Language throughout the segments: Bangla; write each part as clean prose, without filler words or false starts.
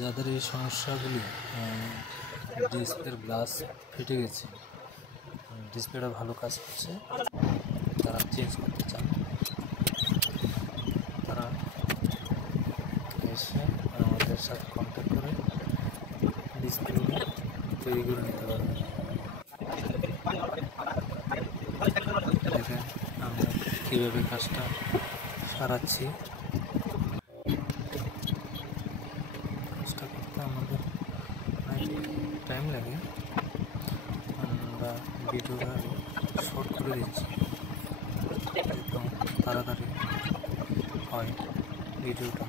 যাদের এই সমস্যাগুলি ডিসপ্লের গ্লাস ফেটে গেছে, ডিসপ্লেটা ভালো কাজ করছে, তারা চেঞ্জ করতে চান, তারা এসে আমাদের সাথে কন্ট্যাক্ট করে ডিসপ্লেগুলি তৈরি করে নিতে পারবেন। দেখেন আমরা কীভাবে কাজটা সারাচ্ছি। কাজটা করতে আমাদের অনেক টাইম লাগে, আমরা ভিডিওটা শর্ট করে দিচ্ছি একদম তাড়াতাড়ি হয় ভিডিওটা।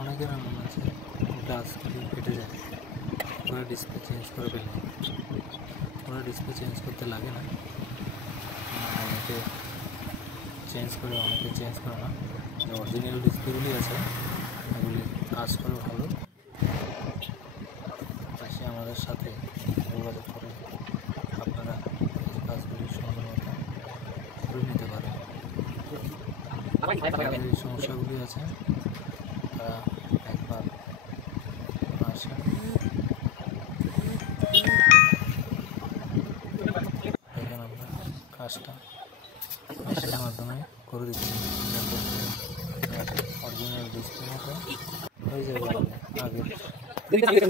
অনেকের এমন আছে গ্লাসগুলি ফেটে যায়, ওরা ডিসপ্লে চেঞ্জ করে ফেলে, ওরা ডিসপ্লে চেঞ্জ করতে লাগে না, অনেকে চেঞ্জ করে, অনেকে চেঞ্জ করে না। যে অরিজিনাল ডিসপ্লেগুলি আছে এগুলি কাজ করে ভালো, এসে আমাদের সাথে যোগাযোগ করে আপনারা এই কাজগুলি সুন্দর মতো করে নিতে পারেন। এই সমস্যাগুলি আছে তারা একবার আসেন, এখানে আমরা কাজটা মেশিনের মাধ্যমে করে দিচ্ছি, অরিজিনাল ডিসপ্লে মতো হয়ে যাবে আগে। এখানে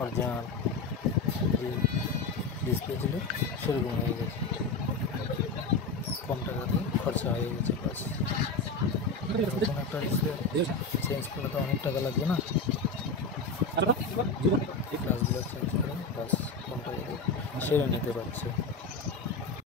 অরিজিনাল যে ডিসপ্লে ছিল সেরকম হয়ে গেছে, কম টাকাতে খরচা হয়ে গেছে। বাস নতুন একটা ডিসপ্লে চেঞ্জ করলে তো অনেক টাকা লাগবে না, গ্লাসগুলো চেঞ্জ করে বাস কম টাকাতে সেরে নিতে পারছে।